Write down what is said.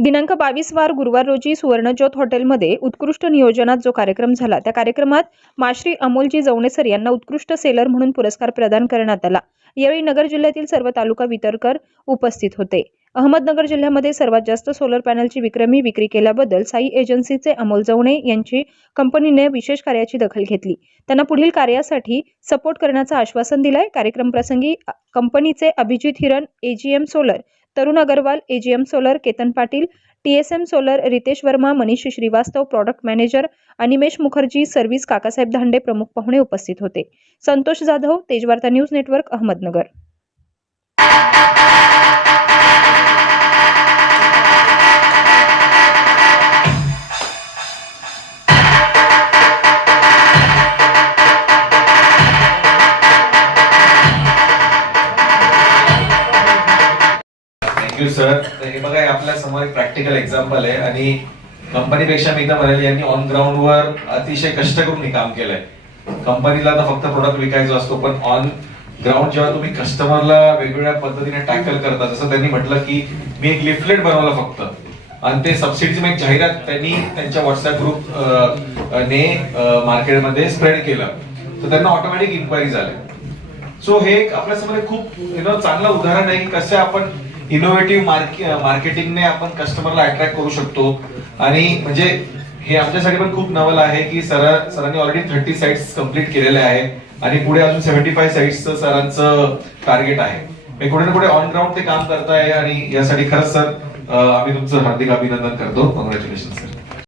दिनांक बावीस वार गुरुवार रोजी सुवर्णज्योत हॉटेलमध्ये उत्कृष्ट नियोजनात जो कार्यक्रम झाला त्या कार्यक्रमात माश्री अमोलजी जवणेसर यांना उत्कृष्ट सेलर म्हणून पुरस्कार प्रदान करण्यात आला. यावेळी नगर जिल्ह्यातील सर्व तालुका वितरकर उपस्थित होते. अहमदनगर जिल्ह्यामध्ये सर्वात जास्त सोलर पॅनलची विक्रमी विक्री केल्याबद्दल साई एजन्सीचे अमोल जवणे यांची कंपनीने विशेष कार्याची दखल घेतली. त्यांना पुढील कार्यासाठी सपोर्ट करण्याचं आश्वासन दिलंय. कार्यक्रम प्रसंगी कंपनीचे Abhijit Hiran AGM solar Tarun Agarwal AGM solar Ketan Patil TSM solar Ritesh Verma Manish Shrivastava product manager Animesh Mukherjee service Kakasaheb Dhande प्रमुख पाहुणे उपस्थित होते. Santosh Jadhav Tejvarta news network Ahmednagar. Thank you sir हे बघा आपल्यासमोर एक practical example आहे. आणि कंपनीपेक्षा मी तर म्हणेल यांनी ऑन ग्राउंड वर अतिशय कष्ट करून हे काम केलंय. कंपनीला तर फक्त प्रोडक्ट विकायचा असतो पण ऑन ग्राउंड जेव्हा तुम्ही कस्टमरला वेगवेगळ्या पद्धतीने टॅकल करता जसं त्यांनी म्हटलं की मी एक लिफलेट बनवलं फक्त. आणि ते सबसिडीची एक जाहिरात त्यांनी त्यांच्या व्हॉट्सअप ग्रुप ने मार्केटमध्ये स्प्रेड केलं. तर त्यांना ऑटोमॅटिक इन्क्वायरी झाली. सो हे एक आपल्यासमोर खूप यु नो चांगलं उदाहरण आहे की कसं आपण इनोव्हेटिव्ह मार्केटिंगने आपण कस्टमरला अट्रॅक्ट करू शकतो. आणि म्हणजे हे आमच्यासाठी पण खूप नवल आहे की सर सरांनी ऑलरेडी थर्टी साईट्स कंप्लीट केलेले आहे आणि पुढे अजून सेव्हन्टी फाय साईट्सचं सरांचं टार्गेट आहे. कुठे ना कुठे ऑन ग्राउंड ते काम करताय आणि यासाठी खरंच सर आम्ही तुमचं हार्दिक अभिनंदन करतो. Congratulation sir